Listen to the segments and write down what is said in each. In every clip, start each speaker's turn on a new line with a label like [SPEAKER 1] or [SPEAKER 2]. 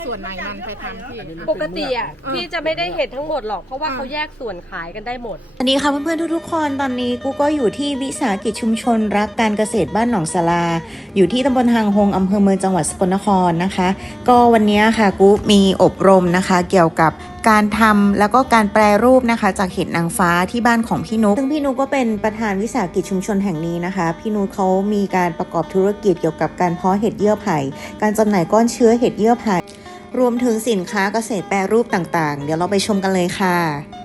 [SPEAKER 1] ส่วนไหนมันไปทำที่
[SPEAKER 2] ปกติอ่ะพี่จะไม่ได้เห็ดทั้งหมดหรอกเพราะว่าเขาแยกส่วนขายกันได้หมด
[SPEAKER 3] สวัสดีค่ะเพื่อนๆทุกๆคนตอนนี้กูก็อยู่ที่วิสาหกิจชุมชนรักการเกษตรบ้านหนองสลาอยู่ที่ตำบลหางหงอำเภอเมืองจังหวัดสกลนครนะคะก็วันนี้ค่ะกูมีอบรมนะคะเกี่ยวกับการทำแล้วก็การแปรรูปนะคะจากเห็ดนางฟ้าที่บ้านของพี่นุ๊กซึ่งพี่นุ๊กก็เป็นประธานวิสาหกิจชุมชนแห่งนี้นะคะพี่นุ๊กเขามีการประกอบธุรกิจเกี่ยวกับการเพาะเห็ดเยื่อไผ่การจำหน่ายก้อนเชื้อเห็ดเยื่อไผ่รวมถึงสินค้าเกษตรแปรรูปต่างๆเดี๋ยวเราไปชมกันเลยค่ะ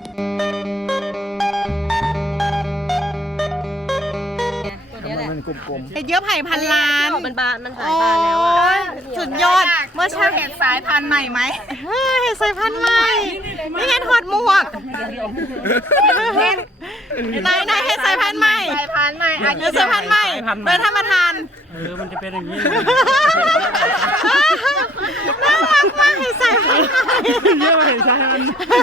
[SPEAKER 4] มันกลมๆ
[SPEAKER 1] เห็ดเยื่อไผ่พันล้าน
[SPEAKER 2] มันบานมันหายบานแล้วอ่ะ
[SPEAKER 1] สุดยอดเมื่อเช้าเห็ดสายพันธุ์ใหม่ไหมเห็ดสายพันธุ์ใหม่นี่ไงถอดหมวกนายเห็ดสายพันธุ์ใหม่เห็ดสายพันธุ์ใหม่เลยท่านประธาน
[SPEAKER 4] มันจะเป็นอย่างนี้
[SPEAKER 1] น่ารักมากเห็ดสายพันธุ์ใหม่
[SPEAKER 4] เยอะเห็นใช่ไหม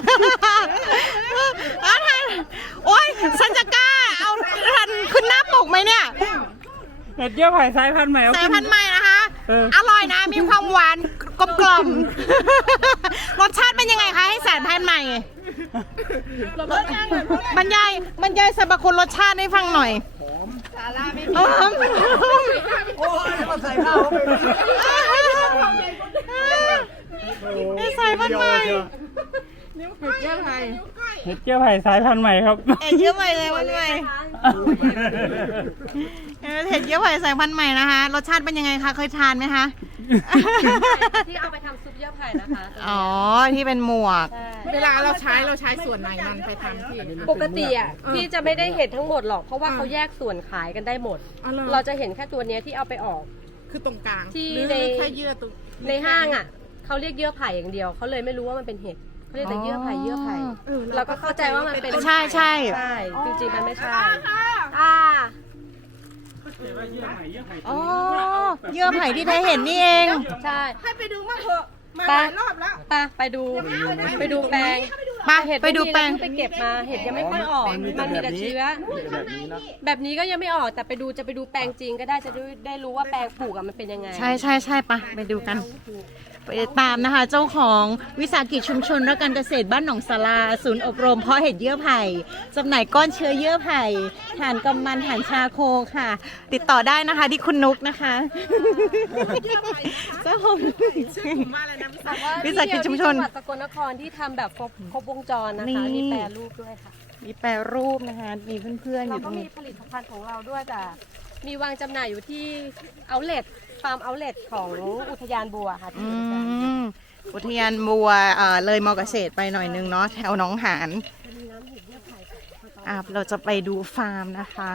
[SPEAKER 1] โอ๊ยฉันจะกล้าเอาทันขึ้นหน้าปกไหมเนี่ย
[SPEAKER 4] เห็ดเยี่ยวไผ่สายพันธุ์ใหม่
[SPEAKER 1] สายพันธุ์ใหม่นะคะอร่อยนะมีความหวานกลมๆรสชาติเป็นยังไงคะให้สายพันธุ์ใหม่บรรยายสรรพคุณรสชาติให้ฟังหน่อยสาระไม่มีโอ้ยมาใส่ข้าวไปสายพันธุ์ใหม่เห็ดเยี่ยวไผ่
[SPEAKER 4] เห็ดเยี่ยวไผ่สายพันธุ์ใหม่ครับ
[SPEAKER 1] เห็ดเยี่ยวไผ่สายพันธุ์ใหม่เห็ดเยี่ยวไผ่สายพันธุ์ใหม่นะคะรสชาติเป็นยังไงคะเคยทานไหมคะ
[SPEAKER 2] ที่เอาไปทำซุปเยื่อไผ่นะคะ
[SPEAKER 1] อ๋อที่เป็นหมวก
[SPEAKER 2] เวลาเราใช้ส่วนไหนมันไปทำที่ปกติอ่ะพี่จะไม่ได้เห็ดทั้งหมดหรอกเพราะว่าเขาแยกส่วนขายกันได้หมดเราจะเห็นแค่ตัวเนี้ยที่เอาไปออก
[SPEAKER 1] คือตรงกลาง
[SPEAKER 2] ที่ในห้างอ่ะเขาเรียกเยื่อไผ่อย่างเดียวเขาเลยไม่รู้ว่ามันเป็นเห็ดเขาเรียกแต่เยื่อไผ่เราก็เข้าใจว่ามันเป็น
[SPEAKER 1] ใช่
[SPEAKER 2] จริงๆมันไม่ใช่
[SPEAKER 1] อ๋อเยื่อไผ่ที่ไทยเห็นนี่เอง
[SPEAKER 2] ใช่
[SPEAKER 1] ให้ไปดูมาเถอะมาหลายรอบแล้ว
[SPEAKER 2] ไปดูแปลง
[SPEAKER 1] มาเห็ดไปดูแปลง
[SPEAKER 2] ไปเก็บมาเห็ดยังไม่ค่อยออกมันมีแต่เชื้อแบบนี้ก็ยังไม่ออกแต่จะไปดูแปลงจริงก็จะได้รู้ว่าแปลงปลูกมันเป็นยังไง
[SPEAKER 1] ใช่ไปดูกันไปตามนะคะเจ้าของวิสาหกิจชุมชนรักการเกษตรบ้านหนองสลาศูนย์อบรมเพาะเห็ดเยื่อไผ่จำหน่ายก้อนเชื้อเยื่อไผ่ถ่านกำมันถ่านชาโคค่ะติดต่อได้นะคะที่คุณนุกนะคะเจ้าของวิสาหกิจชุมชน
[SPEAKER 2] จังหวัดสกลนครที่ทำแบบครบวงจรนะคะมีแปรรูปด้วยค่ะ
[SPEAKER 1] มีแปรรูปนะคะมีเพื่อนๆอยู่ตรงนี้
[SPEAKER 2] มีผลิตภัณฑ์ของเราด้วยแต่มีวางจำหน่ายอยู่ที่ฟาร์มเอาท์เล็ตของอุทยานบัวค่ะ
[SPEAKER 1] อุทยานบัวเลยมอเกษตรไปหน่อยนึงเนาะแถวหนองหานเราจะไปดูฟาร์มนะคะ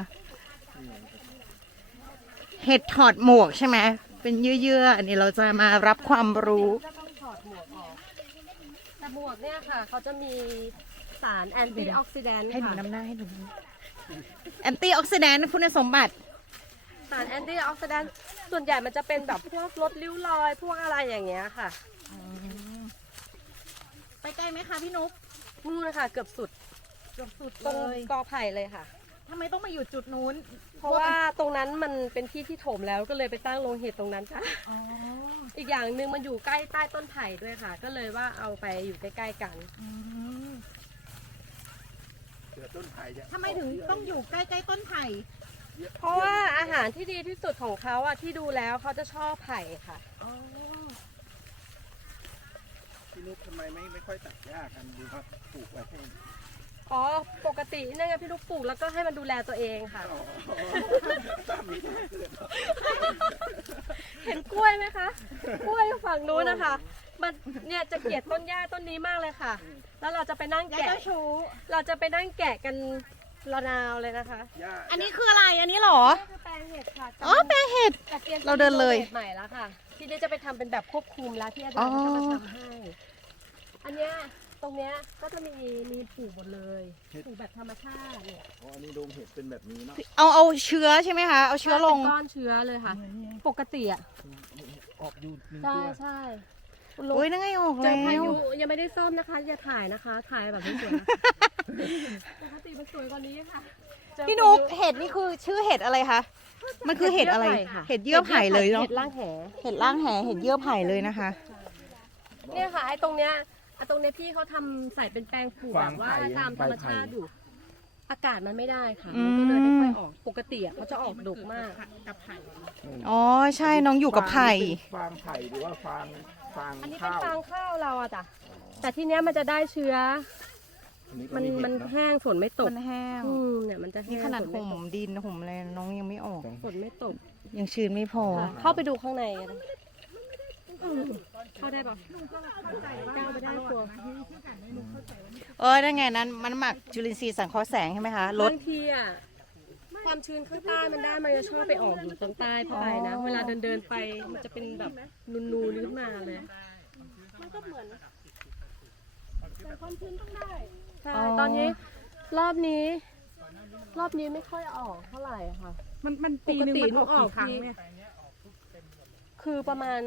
[SPEAKER 1] เห็ดถอดหมวกใช่ไหมเป็นเยื่อๆอันนี้เราจะมารับความรู้
[SPEAKER 2] แต่หมวกเนี่ยค่ะเขาจะมีสารแอนตี้ออกซิแดนต์
[SPEAKER 1] ให้ดูน้ำหน้าให้ดูแอนตี้ออกซิแดนต์คุณสมบัติ
[SPEAKER 2] สารแอนตี้ออกซิแดนต์ส่วนใหญ่มันจะเป็นแบบพวกลดริ้วรอยพวกอะไรอย่างเงี้ยค่ะ
[SPEAKER 1] ไปไกลไหมคะพี่นุ๊ก
[SPEAKER 2] นู่นนะคะเกือบสุดตรงกอไผ่เลยค่ะ
[SPEAKER 1] ทำไมต้องมาอยู่จุดนู้น
[SPEAKER 2] เพราะว่าตรงนั้นมันเป็นที่ถมแล้วก็เลยไปตั้งโรงเห็ดตรงนั้นค่ะอีกอย่างหนึ่งมันอยู่ใกล้ใต้ต้นไผ่ด้วยค่ะก็เลยว่าเอาไปอยู่ใกล้ๆกัน
[SPEAKER 1] ทำไมถึงต้องอยู่ใกล้ๆต้นไผ่
[SPEAKER 2] เพราะว่าอาหารที่ดีที่สุดของเขาอ่ะที่ดูแล้วเขาจะชอบไผ่ค่ะ
[SPEAKER 4] พี่นุ๊กทำไมไม่ค่อยตัดหญ้ากันดูครับปลูกไว้ให้
[SPEAKER 2] ปกตินี่ไงพี่ลูกปลูกแล้วก็ให้มันดูแลตัวเองค่ะเห็นกล้วยไหมคะกล้วยฝั่งนู้นนะคะมันเนี่ยจะเกลียดต้นหญ้าต้นนี้มากเลยค่ะแล้วเราจะไปนั่งแกะเราจะไปนั่งแกะกันระนาวเลยนะคะ
[SPEAKER 1] อันนี้คืออะไรอันนี้หรอ
[SPEAKER 2] แปลงเห็ดค่ะ
[SPEAKER 1] แปลงเห็ดเราเดินเลย
[SPEAKER 2] ใหม่แล้วค่ะที่นี่จะไปทำเป็นแบบควบคุมแล้วที่อาจารย์จะมาทำให้อันเนี้ยตรงเนี้ยก็จะมีปลูกหมดเลยปลูกแบบธรรมชาติเนี่ย
[SPEAKER 4] อันนี้โดมเห็ดเป็นแบบนี้เนาะ
[SPEAKER 1] เอาเชื้อใช่ไหมคะเอาเชื้อลง
[SPEAKER 2] ก้อนเชื้อเลยค่ะปกติอ่ะ
[SPEAKER 4] ออกอยู่
[SPEAKER 2] ใช่
[SPEAKER 1] โอ้ยนั่งไงออกแล้ว
[SPEAKER 2] พายุยังไม่ได้ซ่อมนะคะอย่าถ่ายนะคะถ่ายแบบไม่สวยปกติมันสวยกว่านี้ค่ะ
[SPEAKER 1] พี่นุ๊กเห็ดนี่คือชื่อเห็ดอะไรคะมันคือเห็ดอะไรเห็ดเยื่อไผ่เลยเนาะ
[SPEAKER 2] เห็ดล่างแห
[SPEAKER 1] เห็ดเยื่อไผ่เลยนะคะ
[SPEAKER 2] ค่ะไอ้ตรงเนี้ยพี่เขาทำใส่เป็นแปลงปลูกแบบว่าตามธรรมชาติอยู่อากาศมันไม่ได้ค่ะมันก็เลยไม่ค่อยออกปกติอ่ะเขาจะออกดกมาก
[SPEAKER 1] อ๋อใช่น้องอยู่กับไผ่
[SPEAKER 4] ฟางไผ่หรือว่าฟาง
[SPEAKER 2] อันนี้เป็น
[SPEAKER 4] ข้าว
[SPEAKER 2] ฟางข้าวเราอะจ้ะแต่ที่เนี้ยมันจะได้เชื้อ มันแห้งฝนไม่ตก
[SPEAKER 1] มันแห้ง
[SPEAKER 2] เนี่ยมันจะแห้ง
[SPEAKER 1] นี่ขนาด
[SPEAKER 2] ฝไม่
[SPEAKER 1] ห่ม
[SPEAKER 2] ตก
[SPEAKER 1] ดินห่มอะไรน้องยังไม่ออก
[SPEAKER 2] ฝนไม่ตก
[SPEAKER 1] ยังชื้นไม่พอ
[SPEAKER 2] เข้าไปดูข้างในกันเข้าได้ปะก้าวไปได้กลัว
[SPEAKER 1] นั่นไงนั้นมันหมักจุลินทรีย์สังเคราะห์แสงใช่ไหมคะลด
[SPEAKER 2] บางทีอะความชื้นข้างใต้มันได้มันจะชอบไปออกอยู่ตรงใต้ผ้าใบนะ เวลาเดินไปมันจะเป็นแบบนูนๆขึ้นมาเลยมันก็เหมือนแต่ความชื้นต้องได้ใช่ตอนนี้รอบนี้ไม่ค่อยออกเท่าไหร่ค่ะ
[SPEAKER 5] มันปีหนึงมันออกกี่ครั้งเนี่ย
[SPEAKER 2] คือประมาณ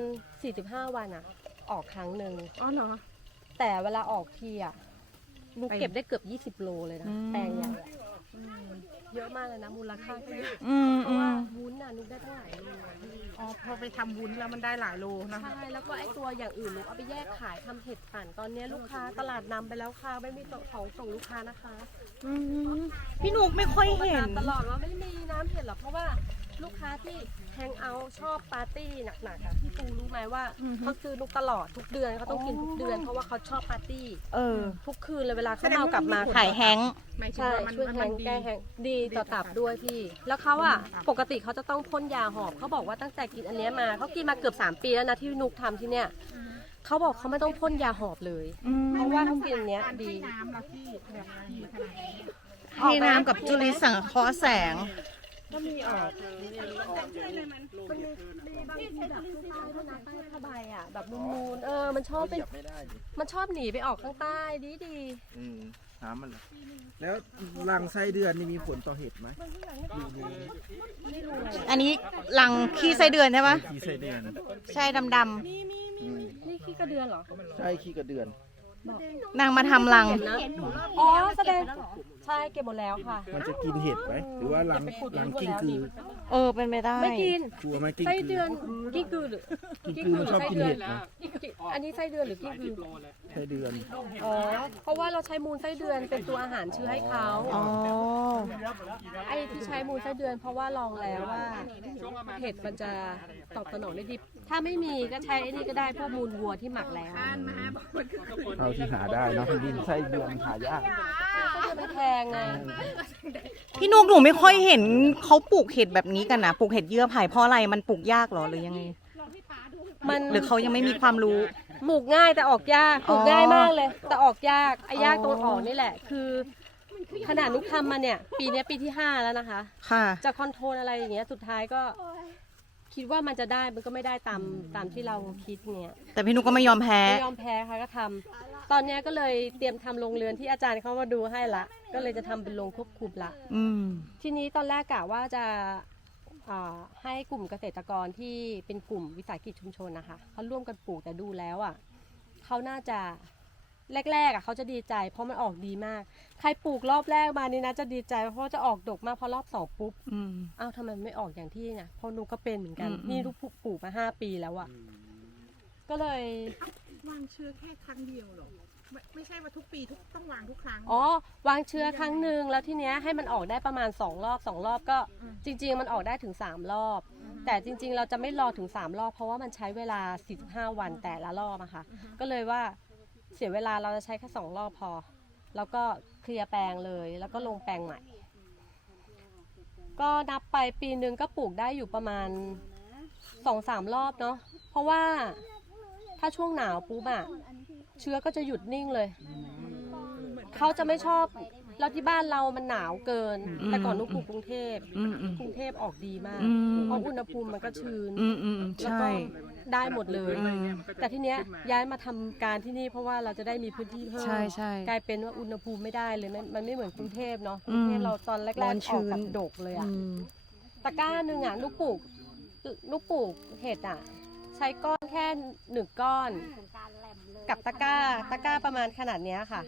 [SPEAKER 2] 45 วันอะออกครั้งหนึ่ง
[SPEAKER 5] อ๋อเหรอ
[SPEAKER 2] แต่เวลาออกทีอะลุงเก็บได้เกือบ 20 โลเลยนะ แปลงใหญ่อะเยอะมากเลยนะมูลค่าก็เยอะเพราะว่าวุ้นน่ะลุงได้ตั้งหลายโลอะพี่
[SPEAKER 5] อ๋อพอไปทำวุ้นแล้วมันได้หลายโลนะ
[SPEAKER 2] ใช่แล้วก็ไอตัวอย่างอื่นลุงเอาไปแยกขายทำเห็ดปั่นตอนนี้ลูกค้าตลาดนำไปแล้วค่ะไม่มีของส่งลูกค้านะคะ
[SPEAKER 1] พี่นุกไม่ค่อยเห็น
[SPEAKER 2] ตลอดว่าไม่มีน้ำเห็ดหรอกเพราะว่าลูกค้าที่แฮงเอาท์ชอบปาร์ตี้หนักๆอะพี่ปูรู้ไหมว่าเขาซื้อลูกตลอดทุกเดือนเขาต้องกินทุกเดือนเพราะว่าเขาชอบปาร์ตี้ทุกคืนเลยเวลาเขาเมากลับมา
[SPEAKER 1] ไข่แห้ง
[SPEAKER 5] หมายถึง
[SPEAKER 2] ใช่
[SPEAKER 5] ว่ามัน
[SPEAKER 2] ช่วยแฮ
[SPEAKER 5] มั
[SPEAKER 2] ง
[SPEAKER 5] นดี
[SPEAKER 2] แก้แฮงดีต่อตับด้วยพี่ แล้วเขาอะปกติเขาจะต้องพ่นยาหอบเขาบอกว่าตั้งแต่กินอันเนี้ยมาเขากินมาเกือบ3 ปีแล้วนะที่นุกทำที่เนี้ยเขาบอกเขาไม่ต้องพ่นยาหอบเลยเพราะว่าเขากินอันเนี้ยดี
[SPEAKER 5] น้ำละพี่แบบดีขนาดนี้
[SPEAKER 1] ให้น้ำกับจุลินทรีย์สังเคราะห์แสง
[SPEAKER 2] ก็มีออกมันมีบางทีแบบข้างใต้ด้วยนะใต้ผ้าใบอะแบบนูนๆมันชอบไป
[SPEAKER 4] เหยียบไม่ได้ดิ
[SPEAKER 2] มันชอบหนีไปออกข้างใต้ดี
[SPEAKER 4] น้ำมันเหรอแล้วรังไส้เดือนนี่มีผลต่อเห็ดไหมอยู่ใน
[SPEAKER 1] อันนี้รังขี้ไส้เดือนใช่ปะ
[SPEAKER 4] ขี้ไส้เดือน
[SPEAKER 1] ใช่ดำ
[SPEAKER 4] อืม
[SPEAKER 2] ๆนี่ขี้กระเดือนเหรอ
[SPEAKER 4] ใช่ขี้กระเดือน
[SPEAKER 1] ๆนางมาทำรัง
[SPEAKER 2] นะอ๋อแสดงใช่เก็บหมดแล้วค่ะ
[SPEAKER 4] มันจะกินเห็ดไหมหรือว่ารังกิ้งกือ
[SPEAKER 1] เป็นไปได้
[SPEAKER 2] ไม่กิน
[SPEAKER 4] กลัวไหมกิ้ง
[SPEAKER 2] ไส้
[SPEAKER 4] กื
[SPEAKER 2] เดือนกิ้งกือหรือ
[SPEAKER 4] กิ้งกือมันชอบกินเห็ดนะ
[SPEAKER 2] อันนี้ไส้เดือนหรือกิ้งกือ
[SPEAKER 4] ไส้เดือน
[SPEAKER 2] อ๋อเพราะว่าเราใช้มูลไส้เดือนเป็นตัวอาหารเชื้อให้เขา
[SPEAKER 1] อ๋อ
[SPEAKER 2] ไอ้ที่ใช้มูลไส้เดือนเพราะว่าลองแล้วว่าเห็ดมันจะตอบสนองได้ดีถ้าไม่มีก็ใช้ไอ้นี่ก็ได้พวกมูลวัวที่หมักแล้ว
[SPEAKER 4] เอาที่หาได้เนอะดินไส้เดือนหายาก
[SPEAKER 2] ก็จะไม่แพงไง
[SPEAKER 1] พี่นุกหนูไม่ค่อยเห็นเขาปลูกเห็ดแบบนี้กันนะปลูกเห็ดเยื่อไผ่เพราะอะไรมันปลูกยากเหรอหรือยังไง
[SPEAKER 2] มัน
[SPEAKER 1] หรือเขายังไม่มีความรู้
[SPEAKER 2] ปลูกง่ายแต่ออกยากปลูกง่ายมากเลย แต่ออกยากไอ้ยากตรงออกนี่แหละ คือขนาดนุกทำมาเนี่ย ปีเนี้ยปีที่ 5 แล้วนะคะ
[SPEAKER 1] ค่ะ
[SPEAKER 2] จะคอนโทรลอะไรอย่างเงี้ยสุดท้ายก็คิดว่ามันจะได้มันก็ไม่ได้ตามที่เราคิดเนี่ย
[SPEAKER 1] แต่พี่นุกก็ไม่ยอมแพ้
[SPEAKER 2] ไม่ยอมแพ้ค่ะก็ทำตอนเนี้ยก็เลยเตรียมทำโรงเรือนที่อาจารย์เขามาดูให้ละก็เลยจะทำเป็นโรงควบคุมละ
[SPEAKER 1] อืม
[SPEAKER 2] ทีนี้ตอนแรกกะว่าจะให้กลุ่มเกษตรกรที่เป็นกลุ่มวิสาหกิจชุมชนนะคะเขาร่วมกันปลูกแต่ดูแล้วอ่ะเขาน่าจะแรกๆเขาจะดีใจเพราะมันออกดีมาก ใครปลูกรอบแรกมานี่นะจะดีใจเพราะจะออกดกมากพอรอบ2ปุ๊บ
[SPEAKER 1] อืม
[SPEAKER 2] อ้าวทำไมมันไม่ออกอย่างที่เนี่ยเพราะนุกก็เป็นเหมือนกัน
[SPEAKER 1] อืม
[SPEAKER 2] นี่ลูกปลูกมา5 ปีแล้วอ่ะก็เลย
[SPEAKER 5] วางเชื้อแค่ครั้งเดียวเหรอ ไม่ใช่ว่าทุกปีต้องวางทุกครั้ง
[SPEAKER 2] อ๋อวางเชื้อครั้งหนึ่งแล้วทีเนี้ยให้มันออกได้ประมาณ2 รอบ2 รอบก็จริงๆมันออกได้ถึง3 รอบ แต่จริงๆเราจะไม่รอถึง3 รอบเพราะว่ามันใช้เวลา45 วันแต่ละรอบอะค่ะก็เลยว่าเสียเวลาเราจะใช้แค่2 รอบพอแล้วก็เคลียร์แปลงเลยแล้วก็ลงแปลงใหม่ ก็นับไปปีหนึ่งก็ปลูกได้อยู่ประมาณ 2-3 รอบเนาะเพราะว่าถ้าช่วงหนาวปุ๊บอะเชื้อก็จะหยุดนิ่งเลย เขาจะไม่ชอบแล้วที่บ้านเรามันหนาวเกิน แต่ก่อนนุกปลูกกรุงเทพ
[SPEAKER 1] อืมอืม
[SPEAKER 2] กรุงเทพออกดีมาก
[SPEAKER 1] อืม
[SPEAKER 2] เพราะอุณหภูมิมันก็ชื้น
[SPEAKER 1] อืมอืม
[SPEAKER 2] แล้ว
[SPEAKER 1] ใช่
[SPEAKER 2] ก็ได้หมดเลย
[SPEAKER 1] อืม
[SPEAKER 2] แต่ทีเนี้ยย้ายมาทำการที่นี่เพราะว่าเราจะได้มีพื้นที่เพิ่ม
[SPEAKER 1] ใช่ใช่
[SPEAKER 2] กลายเป็นว่าอุณหภูมิไม่ได้เลยมันไม่เหมือนกรุงเทพเนาะก
[SPEAKER 1] อื
[SPEAKER 2] รุ
[SPEAKER 1] ม
[SPEAKER 2] งเทพเราตอนแร
[SPEAKER 1] ร้อก น
[SPEAKER 2] ๆ
[SPEAKER 1] ชื้
[SPEAKER 2] ออน กกับดกเลยอะ
[SPEAKER 1] อืม
[SPEAKER 2] ตะกร้าหนึ่งอะนุกปลูกเห็ดอะใช้ก้อนแค่1 ก้อน กับตะกร้าประมาณขนาดเนี้ยค่ะ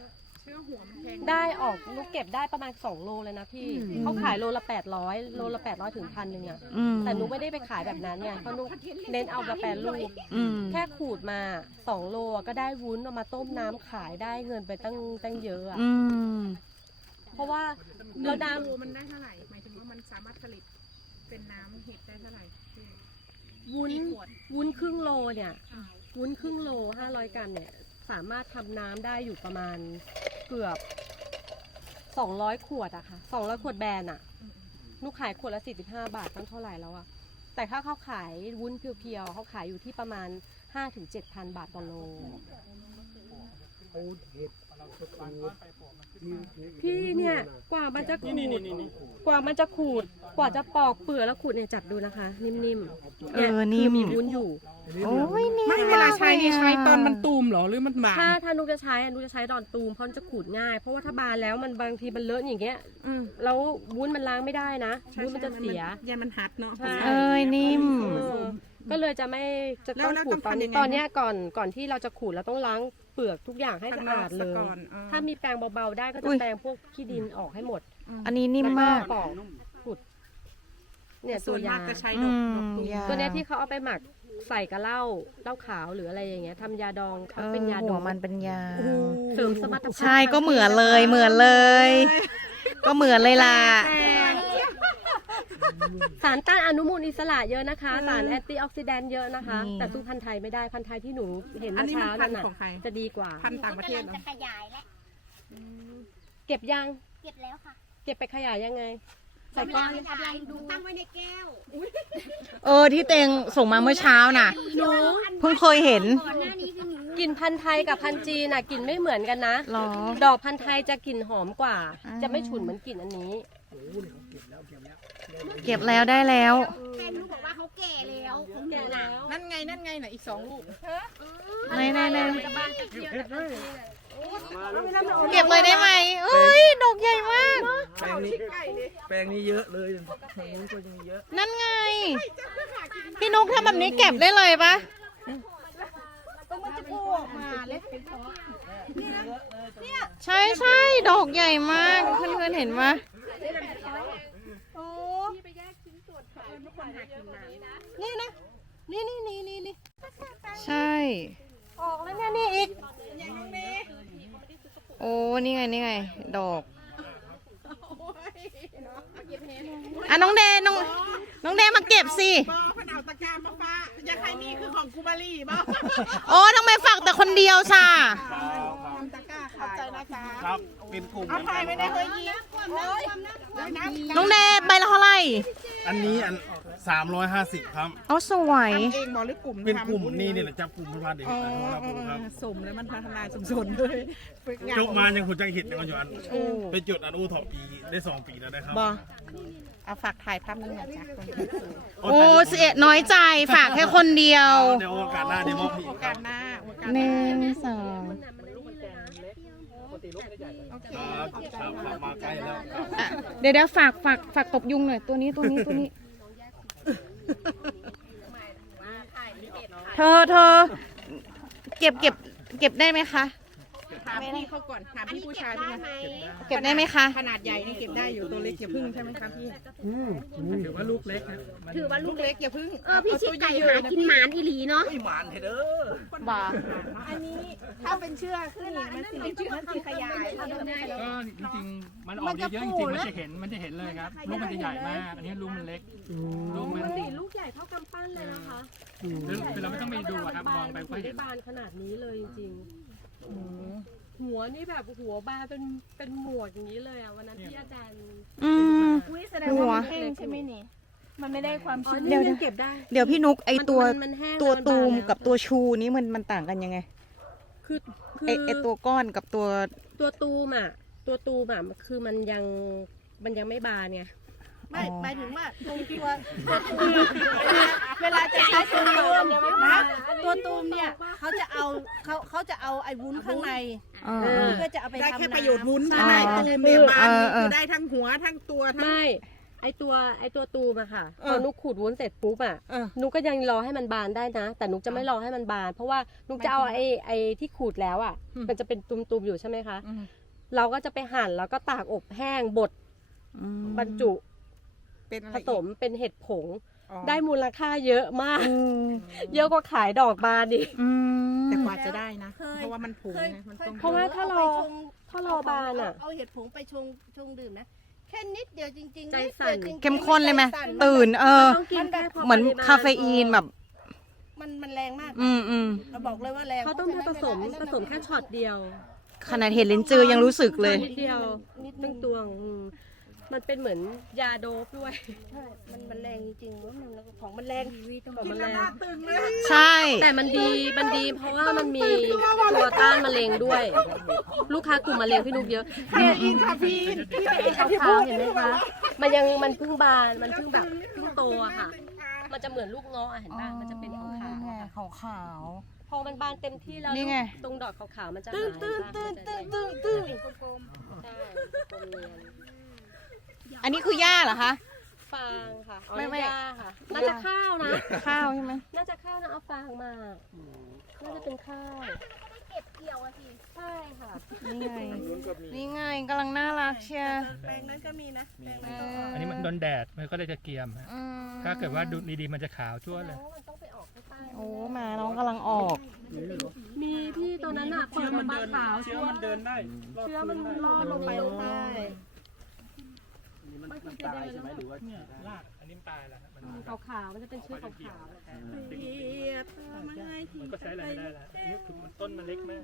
[SPEAKER 5] เชื้อหัวมันแพง
[SPEAKER 2] ได้ออกนุกเก็บได้ประมาณ2 โลเลยนะพี่เขาขายโลละ800 โลละ800 ถึง 1,000อ่ะ
[SPEAKER 1] อืม
[SPEAKER 2] แต่นุกไม่ได้ไปขายแบบนั้นเนี่ยเพราะนุกเน้นเอากาแฟรูป
[SPEAKER 1] อืม
[SPEAKER 2] แค่ขูดมา2 โลก็ได้วุ้นเอามาต้มน้ำขายได้เงินไปตั้งเยอะอะ
[SPEAKER 1] อืม
[SPEAKER 2] เพราะว่า
[SPEAKER 5] แล้
[SPEAKER 2] เรา
[SPEAKER 5] ว
[SPEAKER 2] ด
[SPEAKER 5] น้ำมันได้เท่าไหร่หมายถึงว่ามันสามารถผลิตเป็นน้ำเห็ดได้เท่าไหร่
[SPEAKER 2] ำวุ้นครึ่งโลเนี่ยวุ้นครึ่งโล500 กรัมเนี่ยสามารถทำน้ำได้อยู่ประมาณเกือบ200 ขวดอะค่ะ200 ขวดแบรนด์อะนุกขายขวดละ45 บาทตั้งเท่าไหร่แล้วอะแต่ถ้าเขาขายวุ้นเพียวๆเขาขายอยู่ที่ประมาณ 5-7,000 บาทต่อโล พี่เนี่ยกว่ามันจะขูดกว่ามันจะขูดกว่าจะปอกเปลือกแล้วขูดเนี่ยจับดูนะคะ นิ่มๆ
[SPEAKER 1] เอ
[SPEAKER 2] เนี่ย
[SPEAKER 1] อนิ่ม
[SPEAKER 2] คือมีวุ้นอยู่
[SPEAKER 1] โอ้ยนี่
[SPEAKER 5] ไม่เวลาใช้นี่ใช้ตอนมันตูมเหรอหรือมันบาน
[SPEAKER 2] ถ้านุกจะใช้นุกจะใช้ตอนตูมเพราะมันจะขูดง่าย เพราะว่าถ้าบานแล้วมันบางทีมันเลอะอย่างเงี้ยแล้ววุ้นมันล้างไม่ได้นะวุ้นมันจะเสีย
[SPEAKER 5] ยามันหัดเนาะ
[SPEAKER 2] ใช่
[SPEAKER 1] เอ้ยนิ่ม
[SPEAKER 2] ก็เลยจะไม่จะต้อง
[SPEAKER 5] แล้ว
[SPEAKER 2] ขูด
[SPEAKER 5] ต้อง
[SPEAKER 2] ตอนนี้
[SPEAKER 5] ทำยังไง
[SPEAKER 2] ตอนเนี้ยก่อนที่เราจะขูดเราต้องล้างเปลือกทุกอย่างให้สะอาดเลย
[SPEAKER 5] ข้างนอกซะก่อน
[SPEAKER 2] ถ้ามีแปรงเบาๆได้ก็
[SPEAKER 1] อุ๊
[SPEAKER 2] จะ
[SPEAKER 1] ย
[SPEAKER 2] แปรงพวกขี้ดินออกให้หมด
[SPEAKER 1] อันนี้นิ่มมาก
[SPEAKER 2] แล้วปอกขุดเนี่ย
[SPEAKER 5] ส่
[SPEAKER 2] ตัว
[SPEAKER 5] วน
[SPEAKER 2] ยา
[SPEAKER 5] มากจะใช้
[SPEAKER 1] อื
[SPEAKER 5] ดอก
[SPEAKER 1] ม
[SPEAKER 5] ดอกตูม
[SPEAKER 1] ยา
[SPEAKER 2] ตัวเนี้ยที่เขาเอาไปหมักใส่กับเหล้าขาวหรืออะไรอย่างเงี้ยทำยาดองเขาเป็นยาด
[SPEAKER 1] หั
[SPEAKER 2] อ
[SPEAKER 1] ว
[SPEAKER 2] ง
[SPEAKER 1] มันเป็นยา
[SPEAKER 2] เสริมสมรรถภาพ
[SPEAKER 1] ใช่ก็เหมือนเลยเหมือนเลย ก็เหมือนเลยล่ะ
[SPEAKER 2] สารต้านอนุมูลอิสระเยอะนะคะ สารแอนตี้ออกซิแดนต์เยอะนะคะ
[SPEAKER 1] นี่
[SPEAKER 2] แต่สู้พันธุ์ไทยไม่ได้พันธุ์ไทยที่หนูเห็น
[SPEAKER 5] อัน
[SPEAKER 2] เมื่อ
[SPEAKER 5] นี้มัน
[SPEAKER 2] เช้า
[SPEAKER 5] พัน
[SPEAKER 2] นั่น
[SPEAKER 5] ธุ์
[SPEAKER 2] น่ะ
[SPEAKER 5] ของใคร
[SPEAKER 2] จะดีกว่า
[SPEAKER 5] พันธุ์ต่างประเทศเหรอ
[SPEAKER 6] จะขยายแล้ว
[SPEAKER 2] เก็บยัง
[SPEAKER 6] เก็บแล้วค่ะ
[SPEAKER 2] เก็บไปขยายยังไง ใส่ก้อน
[SPEAKER 6] กำลังดูตั้งไว้ในแก้ว
[SPEAKER 1] ที่เตงส่งมาเมื่อเช้าน่ะ
[SPEAKER 2] หนู
[SPEAKER 1] เพิ่งเคยเห็น
[SPEAKER 6] ก่อนหน้านี้คือหนู
[SPEAKER 2] กลิ่นพันธุ์ไทยกับพันธุ์จีนน่ะกลิ่นไม่เหมือนกันนะ
[SPEAKER 1] หรอ
[SPEAKER 2] ดอกพันธุ์ไทยจะกลิ่นหอมกว่า
[SPEAKER 1] อ่า
[SPEAKER 2] จะไม่ฉุนเหมือนกลิ่นอันนี้
[SPEAKER 1] เก็บแล้วได้แล้ว
[SPEAKER 6] แฟนหนูบอกว่าเขาแก่แล้ว
[SPEAKER 2] แก่แล้ว
[SPEAKER 5] นั่นไงน่ะอีก2 ลูก
[SPEAKER 1] ไหน
[SPEAKER 2] จะบ้านจะเที่ยวแต่พันธุ์จีนน่ะ
[SPEAKER 1] เก็บเลยได้ไหมเอ้ย ดอกใหญ่มาก
[SPEAKER 4] แปลงนี้แปลงนี้เยอะเลยทางนู้นก็ยังเยอะ
[SPEAKER 1] นั่นไง พี่นุกทำแบบนี้เก็บได้เลยปะ
[SPEAKER 6] มันจะพูออกมาเล็กเป็นเพราะ
[SPEAKER 1] ใช่ใช่ดอกใหญ่มาก เพื่อนๆเห็นปะ
[SPEAKER 2] นี่นะนี่
[SPEAKER 1] ใช่
[SPEAKER 2] ออกแล้วเนี่ยนี่อีก
[SPEAKER 1] โอ้นี่ไง ดอกอ่ะน้องแดงน้องแดงมาเก็บสิ
[SPEAKER 5] บอพันเอาตะกร้ามาฟ้าอยากใครมีคือของกูบารีบอ
[SPEAKER 1] โอ้ทำไมฝากแต่คนเดียวซ่ะ
[SPEAKER 5] ทำตะกร้าขอบใจนะคะ
[SPEAKER 4] ครับ เป็นกลุ่ม
[SPEAKER 5] เอาถ่ายไม่ได้เฮ้ยยี
[SPEAKER 1] น้องแดงใบละเท่าไหร่
[SPEAKER 7] อันนี้350 ครับ
[SPEAKER 1] เอาสวย
[SPEAKER 5] ทำเองบอหรือกลุ่ม
[SPEAKER 7] เป็นกลุ่ม
[SPEAKER 5] ทำ
[SPEAKER 7] นี่เนี่ยแหละจับกลุ่มพัฒนาเด็กนะครับผมครับ
[SPEAKER 5] สมเลยมันพัฒนาสมส่วนเลยฝึกงาน
[SPEAKER 7] จบมายังคนจังเห็ดยังอยู่อันไปจดอันอู้ถอปีได้2 ปีแล้วนะครับ
[SPEAKER 5] บอเอาฝากถ่ายภาพนึงหน่อยจ้ะ
[SPEAKER 1] โอ้เสียน้อยใจฝากแค่คนเดียว
[SPEAKER 7] เดี๋ยวโอกาสหน้าเดี๋ยวมอบอีก
[SPEAKER 5] โอ
[SPEAKER 7] ครั
[SPEAKER 5] กา
[SPEAKER 7] บ
[SPEAKER 5] สหน้าโอกาส
[SPEAKER 1] ห
[SPEAKER 5] หน้า
[SPEAKER 1] นึ่งสอง
[SPEAKER 7] ครับมาใกล้แล้วครับ
[SPEAKER 1] อ่ะเดี๋ยวฝากตบยุงหน่อยตัวนี้ เธอเก็บได้ไหมคะ
[SPEAKER 5] ถามพี่เขาก่อนถามพี่ผู้ชายเป็นไง
[SPEAKER 1] เก็บได้ไหมคะ
[SPEAKER 5] ขนาดใหญ่นี่เก็บได้อยู่ตัวเล็กอย่าพึ่งใช่ไหมครับพี่ถือว่าลูกเล็กนะ
[SPEAKER 6] ถือว่าลู
[SPEAKER 5] ลู
[SPEAKER 6] ก
[SPEAKER 5] กเล็กอย่าพึ่ง
[SPEAKER 6] พี่ชิดไก่หากินหมานอีหลีเนาะ
[SPEAKER 4] ไม่หมานเถอะเด้อ
[SPEAKER 1] บ่า
[SPEAKER 5] อันนี้ถ้าเป็นเชือกขึ้นอีกมันสีขยาย
[SPEAKER 8] ก็จริงๆ มันออกเยอะๆจริงๆ มันจะเห็นเลยครับ ลูกมันจะใหญ่มาก อันนี้ลูกมันเล็ก ลูกมัน
[SPEAKER 2] ปกติลูกใหญ่เท่ากำปั้นเลยนะคะ
[SPEAKER 8] คือเราไม่ต้องไปดูอะครับ มองไปก็
[SPEAKER 2] ไม่
[SPEAKER 8] เห็
[SPEAKER 2] ได้
[SPEAKER 8] น
[SPEAKER 2] บานขนาดนี้เลยจริงๆหัวนี่แบบหัวบานเป็นหมวกอย่างนี้เลยอ่ะวันนั้นที่อาจารย์
[SPEAKER 1] อืม
[SPEAKER 6] แสดงว่ามันแห้งใช่ไหมนี่ มันไม่ได้ความชื้น
[SPEAKER 1] เดี๋ยว
[SPEAKER 2] ยังเก็บได้
[SPEAKER 1] เดี๋ยวพี่นุกไอตัว
[SPEAKER 2] มันแห้ง
[SPEAKER 1] ตัว
[SPEAKER 2] แล้ว
[SPEAKER 1] ตูม
[SPEAKER 2] บานแล้ว
[SPEAKER 1] กับตัวชูนี้มันต่างกันยังไง
[SPEAKER 2] คือ
[SPEAKER 1] ไอตัวก้อนกับตัว
[SPEAKER 2] ตัวตูมอ่ะคือมันยังไม่บานไง
[SPEAKER 6] ไม่หมายถึงว่าตรงตัวเวลาจะใช้ตัวตูมนะตัวตูมเนี่ยเขาจะเอาไอ้วุ้นข้างใน
[SPEAKER 1] เออ
[SPEAKER 6] เพื่อจะเอาไป
[SPEAKER 5] ได้
[SPEAKER 6] ทำ
[SPEAKER 5] แค่
[SPEAKER 6] น้ำ
[SPEAKER 5] ประโยชน์วุ้นใช่ไหมตูมเนี่ยบานนี่คือได้ทั้งหัวทั้งตัวทั้ง
[SPEAKER 2] ไม่ไอตัวตูมอะค่ะ
[SPEAKER 5] เอ
[SPEAKER 2] พ
[SPEAKER 5] อ
[SPEAKER 2] อนุกขูดวุ้นเสร็จปุ๊บอะ
[SPEAKER 5] เออ
[SPEAKER 2] นุกก็ยังรอให้มันบานได้นะ แต่นุกจะไม่รอให้มันบาน เพราะว่านุกจะเอาไอที่ขูดแล้วอะ
[SPEAKER 5] อืม
[SPEAKER 2] มันจะเป็นตุ่มๆอยู่ใช่ไหมคะเราก็จะไปหั่นแล้วก็ตากอบแห้งบด
[SPEAKER 1] อืม
[SPEAKER 2] บรรจุ
[SPEAKER 5] เป็นอะไร
[SPEAKER 2] ผสมเป็นเห็ดผง
[SPEAKER 5] อ๋อ
[SPEAKER 2] ได้มูลค่าเยอะมาก เยอะกว่าขายดอกบานอีก
[SPEAKER 1] อืม
[SPEAKER 5] แต่กว่าจะได้นะ
[SPEAKER 6] เคย
[SPEAKER 5] เพราะว่ามันผงนะมันต้อง
[SPEAKER 2] เพราะว่าถ้าเรา
[SPEAKER 6] อไปชง
[SPEAKER 2] ถ้ารอบานอ่ะ
[SPEAKER 6] เอาเห็ดผงไปชงดื่มนะแค่นิดเดียวจริงๆ
[SPEAKER 2] ใจ
[SPEAKER 6] นิด
[SPEAKER 2] สั่
[SPEAKER 6] เดียวน จริงๆ
[SPEAKER 1] เข้มข้นเลยไหม
[SPEAKER 6] ใจสั่
[SPEAKER 1] ตื่น
[SPEAKER 2] ต้องกินแค่พ
[SPEAKER 1] เหมือน
[SPEAKER 2] ปริณ
[SPEAKER 1] คาเฟอีนแบบ
[SPEAKER 6] มันแรงมาก
[SPEAKER 1] อืม
[SPEAKER 6] เราบอกเลยว่าแรง
[SPEAKER 2] เขาต้องผสมแค่ช็อตเดียว
[SPEAKER 1] ขนาดเห็ดลิ้นจือยังรู้สึกเลย
[SPEAKER 2] นิดเดียวตึงตวงมันเป็นเหมือนยาโดบด้วย
[SPEAKER 6] ใช่มันแรงจริงๆว่ามันของมันแรง
[SPEAKER 2] ของมันแรง
[SPEAKER 5] ตึงเลย
[SPEAKER 1] ใช่
[SPEAKER 2] แต่มันดีเพราะว่ามันมีตัวต้านมะเร็งด้วย ลูกค้ากลุ่มมะเร็งพี่นุกเยอะเนี่ยขาวๆเห็นไหมคะมันเพิ่งบานมันเพิ่งแบบเพิ่งโตอะค่ะ มันจะเหมือนลูกเงาะอะเห็นป่ะมันจะเป็นขาวๆอะค่ะ
[SPEAKER 1] ขาว
[SPEAKER 2] พอมันบานเต็มที่แล้ว
[SPEAKER 1] นี่ไง
[SPEAKER 2] ตรงดอกขาวๆมันจะ
[SPEAKER 6] ตื้น
[SPEAKER 2] หาย
[SPEAKER 6] ตื้น
[SPEAKER 2] บ้าง
[SPEAKER 6] ตื้น
[SPEAKER 2] มันจะ
[SPEAKER 6] ตื้นตื้นตื้น
[SPEAKER 2] ใช่กลมเนียน
[SPEAKER 1] ๆอันนี้คือหญ้าเหรอคะ
[SPEAKER 2] ฟางค่ะอ๋อ
[SPEAKER 1] ไม่
[SPEAKER 2] หญ้าค่ะ น่าจะข้าวนะ
[SPEAKER 1] ข้าวใช่ไหม
[SPEAKER 2] น่าจะข้าวนะเอาฟางมา น่าจะเป็นข้าว ใช่ค่ะ
[SPEAKER 1] นี่ไง นี่ไงกำลังน่ารักเชียร์
[SPEAKER 6] แปลงนั้นก็มีนะแปลง
[SPEAKER 1] เอ
[SPEAKER 6] นั้นก็
[SPEAKER 1] อ
[SPEAKER 8] อันนี้มันโดนแดดมันก็เลยจะเกรียมฮะ
[SPEAKER 1] อืม
[SPEAKER 8] ถ้าเกิดว่าดูดีๆมันจะขาวชั่วเลย
[SPEAKER 2] มันต้องไปออกข้างใต้
[SPEAKER 1] โอ้มาน้องกำลังออก
[SPEAKER 2] มีพี่ตัวนั้นอะเปิดมาบ้านขาว
[SPEAKER 7] เชื้อมันเดินได้
[SPEAKER 2] เชื้อมันรอดลงไปข้างใต้
[SPEAKER 4] มันตายใช่ไหมหรือว่า
[SPEAKER 8] เนี่ยรากอันนี้มันตายแล้วฮะมัน
[SPEAKER 2] ขาวๆมันจะเป็นเชื้อขาว
[SPEAKER 6] เกียรติมาให้ที
[SPEAKER 8] มันก็ใช้อะไรไม่ได้แล้วอันนี้คือมันต้นมันเล็กมาก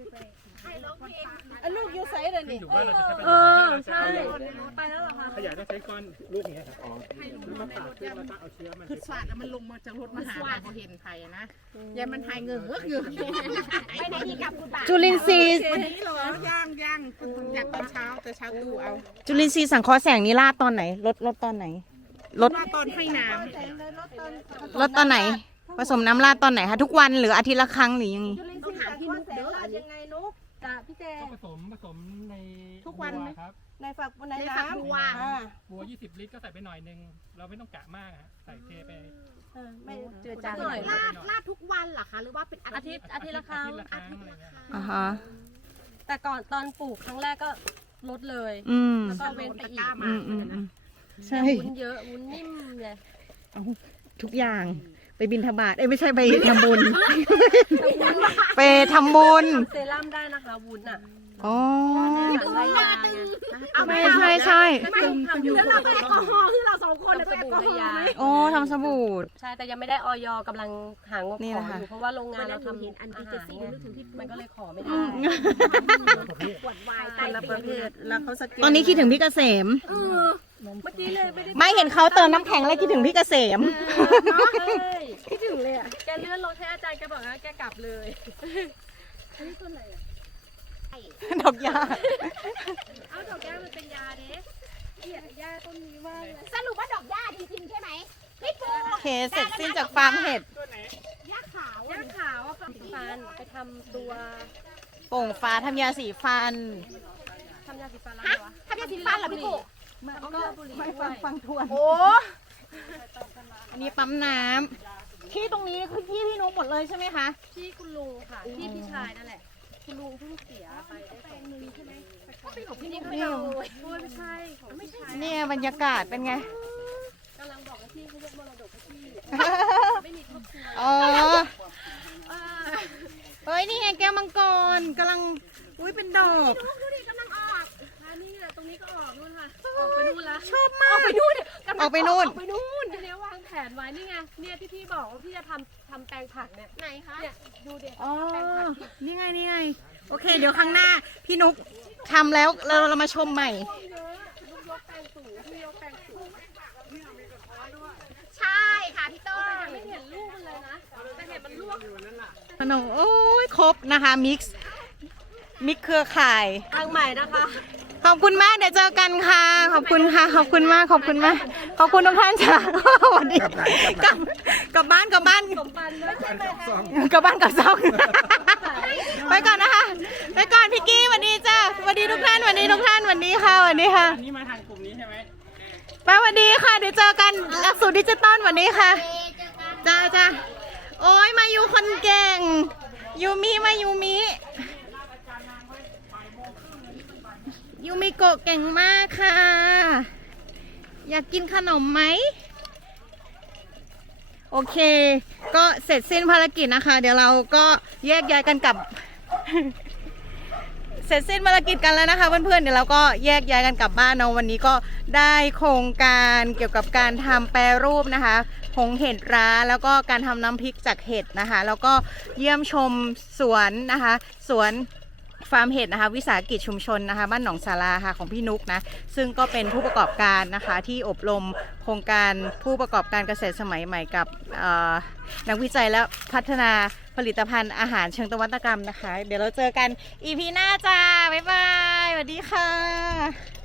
[SPEAKER 6] อันลูกยูไซส์เลย
[SPEAKER 8] ขึ้น
[SPEAKER 6] นี่
[SPEAKER 8] อยู่ว่าเราจะใช้เป็น
[SPEAKER 2] ๆใช่ไปแล้วเหรอคะ
[SPEAKER 8] ขยายต้องใช้ก้อนลูกอย่างเงี้ยครับแล้วก็ตัดขึ้นแล้วก็เอาเชื้อมัน
[SPEAKER 5] คือสวัสดแล้วมันลงมาจากรถมาหาพอเห็นไผ่นะยายมันหายเหงือกอยู่ไปไหนดีกับคุณตา
[SPEAKER 1] จุลินทรีย์
[SPEAKER 5] วันนี้เหรอย่างอยากตอนเช้าแต่เช้าตู้เอา
[SPEAKER 1] จุลินทรีย์สังเคราะห์แสงนี่ราดตอนไหนลดตอนไหนลด
[SPEAKER 5] ว่าตอนให้น้
[SPEAKER 1] ลดตอนไหน ผสมน้ำราดตอนไหนคะทุกวันหรืออาทิตย์ละครั้งหรือยังไง
[SPEAKER 6] ต้องถามพี่นุ๊กเด้ออันยังไงนุ๊ก
[SPEAKER 2] จ้ะพี่เจ
[SPEAKER 8] ก็ผสมใน
[SPEAKER 5] ทุกวันไหม
[SPEAKER 8] บัครับ
[SPEAKER 6] ในฝักใน
[SPEAKER 5] ฝัก
[SPEAKER 6] น้ำ
[SPEAKER 5] บัว
[SPEAKER 8] บัว20 ลิตรก็ใส่ไปหน่อยนึง เราไม่ต้องกะมากฮะใส่เทไป
[SPEAKER 6] ไม่เจือจาง
[SPEAKER 2] หน่อย
[SPEAKER 5] ลาดทุกวันเหรอคะหรือว่าเป็น
[SPEAKER 2] อาทิตย์ละครั้ง
[SPEAKER 8] อาทิตย์ละครั้งอะไรเงี้ย
[SPEAKER 1] อ่าฮะ
[SPEAKER 2] แต่ก่อนตอนปลูกครั้งแรกก็ลดเลย
[SPEAKER 1] อืม
[SPEAKER 2] แล้วก็เว้นไปอีก
[SPEAKER 1] อืมใช่
[SPEAKER 2] วุ้นเยอะวุ้นนิ่มเลย
[SPEAKER 1] เอาทุกอย่างไปบินทบาทไม่ใช่ไปทำบุญ ไปทำบุญ
[SPEAKER 2] เซรั่มได้นะคะวุ้นอ่ะ
[SPEAKER 1] อ๋อ
[SPEAKER 2] หลังยาไง
[SPEAKER 1] ไม่ใช่
[SPEAKER 2] ไม่ทำอยู่แล้วเราไปแอลกอฮอล์ที่เราสองคนสบู่ในยา
[SPEAKER 1] โอ้ทำสบู่
[SPEAKER 2] ใช่แต่ยังไม่ได้ออยกำลังหางบ
[SPEAKER 1] นี่
[SPEAKER 2] ขอ
[SPEAKER 1] นะคะ
[SPEAKER 2] อยู่เพราะว่าโรงงานเราทำอันที่จะซิ่งมันก็เลยขอไม่ได้
[SPEAKER 6] แต่ละประเภทแล้วเขาสแกน
[SPEAKER 1] ตอนนี้คิดถึงพี่เกษม
[SPEAKER 2] เมื่อกี้เลยไม่ได้
[SPEAKER 1] ไม่เห็นเขาเติมน้ำแข็งเลยคิดถึงพี่เกษม
[SPEAKER 2] คิดถึงเลยอ่ะแกเลื่อนรถให้อาจารย์แกบอกว่าแกกลับเลย
[SPEAKER 1] ดอกยา
[SPEAKER 2] เอาดอกแก้วมันเป็นยาเด้ยาต้นนี้ว่า
[SPEAKER 5] สรุปว่าดอกหญ้าจริงๆใช่ไหมพี่ปู
[SPEAKER 1] โอเคเสร็จสิ้นจากฟาร์มเห็ด
[SPEAKER 5] หญ้าขาว
[SPEAKER 2] ยาขาวอ่ะฟันไปทำตัว
[SPEAKER 1] โป่งฟ้าทำยาสีฟัน
[SPEAKER 2] ทำยาสีฟันแล้วเหรอวะ
[SPEAKER 5] ทำยาสีฟันเหรอพี่ปู
[SPEAKER 2] ก็บุหรี่ด้วย
[SPEAKER 1] ฟังทวน
[SPEAKER 5] โอ้
[SPEAKER 1] อันนี้ปั๊มน้ำที่ตรงนี้คือที่พี่นุ๊กหมดเลยใช่ไหมคะ
[SPEAKER 2] ที่คุณลุงค่ะที่พี่ชายนั่นแหละคุณลุงเพิ่งเสียไปได้2 ปีใช่ไหมจริงๆเขาเอาด้วยไม่ใช่ของพี่ชาย
[SPEAKER 1] เนี่ยบรรยากาศเป็นไง
[SPEAKER 2] กำลังบอกว่าพี่เขายกมรดกให้พี่ไม่มีครอบครัว
[SPEAKER 1] อ๋อ เฮ้ย นี่ไงแก้วมังกรกำลัง อุ้ยเป็นดอก
[SPEAKER 2] ดูดิกำลังออกนี่ไงตรงนี้ก็ออกนู่นค่ะออกไปนู่นละ
[SPEAKER 1] ชอบมาก ออกไปนู่น
[SPEAKER 2] ออกไปนู่นเนี่ยวางแผนไว้นี่ไงเนี่ยที่พี่บอกว่าพี่จะทำแปลงผักเนี่ย
[SPEAKER 5] ไหนคะ
[SPEAKER 2] เนี่ยดูเด็ก
[SPEAKER 1] อ๋อ นี่ไง นี่ไง โอเค เดี๋ยวข้างหน้า พี่นุ๊กทำแล้วเรามาชมใหม่
[SPEAKER 2] เยอะลูกยกแปลงสูงพี่ยกแปลงสูง
[SPEAKER 5] ใช่ค่ะพี่ต้น
[SPEAKER 2] ไม่เห็นลูกมันเลยนะแต่เห็นมันลวก
[SPEAKER 1] ขนมโอ้ยครบนะคะ มิกซ์เครือข่าย
[SPEAKER 2] ทางใหม่นะคะ
[SPEAKER 1] ขอบคุณมาก เดี๋ยวเจอกันค่ะ ขอบคุณค่ะ ขอบคุณมาก ขอบคุณมาก ขอบคุณทุกท่านจ้ะสวัสดีกลับบ้าน
[SPEAKER 2] สมบันด้วย
[SPEAKER 1] กลับบ้านกับซอง ไปก่อนนะคะ ไปก่อนพี่กี้สวัสดีจ้าสวัสดีทุกท่านสวัสดีทุกท่านสวัสดีค่ะสวัสดีค่ะ
[SPEAKER 8] อันนี้มาทางกลุ่มนี้ใช่ไหม
[SPEAKER 1] ไปสวัสดีค่ะ เดี๋ยวเจอกันหลักสูตรดิจิตอลสวัสดีค่ะจ้าโอ้ยมายูคนเก่งยูมิมายูมิโกะเก่งมากค่ะ อยากกินขนมไหม โอเค ก็เสร็จสิ้นภารกิจนะคะ เดี๋ยวเราก็แยกย้ายกันกลับ เสร็จสิ้นภารกิจกันแล้วนะคะเพื่อนๆ เดี๋ยวเราก็แยกย้ายกันกลับบ้านเนาะวันนี้ก็ได้โครงการเกี่ยวกับการทำแปรรูปนะคะผงเห็ดร้าแล้วก็การทำน้ำพริกจากเห็ดนะคะ แล้วก็เยี่ยมชมสวนนะคะสวนฟาร์มเห็ดนะคะวิสาหกิจชุมชนนะคะบ้านหนองสาราค่ะของพี่นุกนะซึ่งก็เป็นผู้ประกอบการนะคะที่อบรมโครงการผู้ประกอบการเกษตรสมัยใหม่กับนักวิจัยและพัฒนาผลิตภัณฑ์อาหารเชิงนวัตกรรมนะคะเดี๋ยวเราเจอกัน EP หน้าจ้าบ๊ายบายสวัสดีค่ะ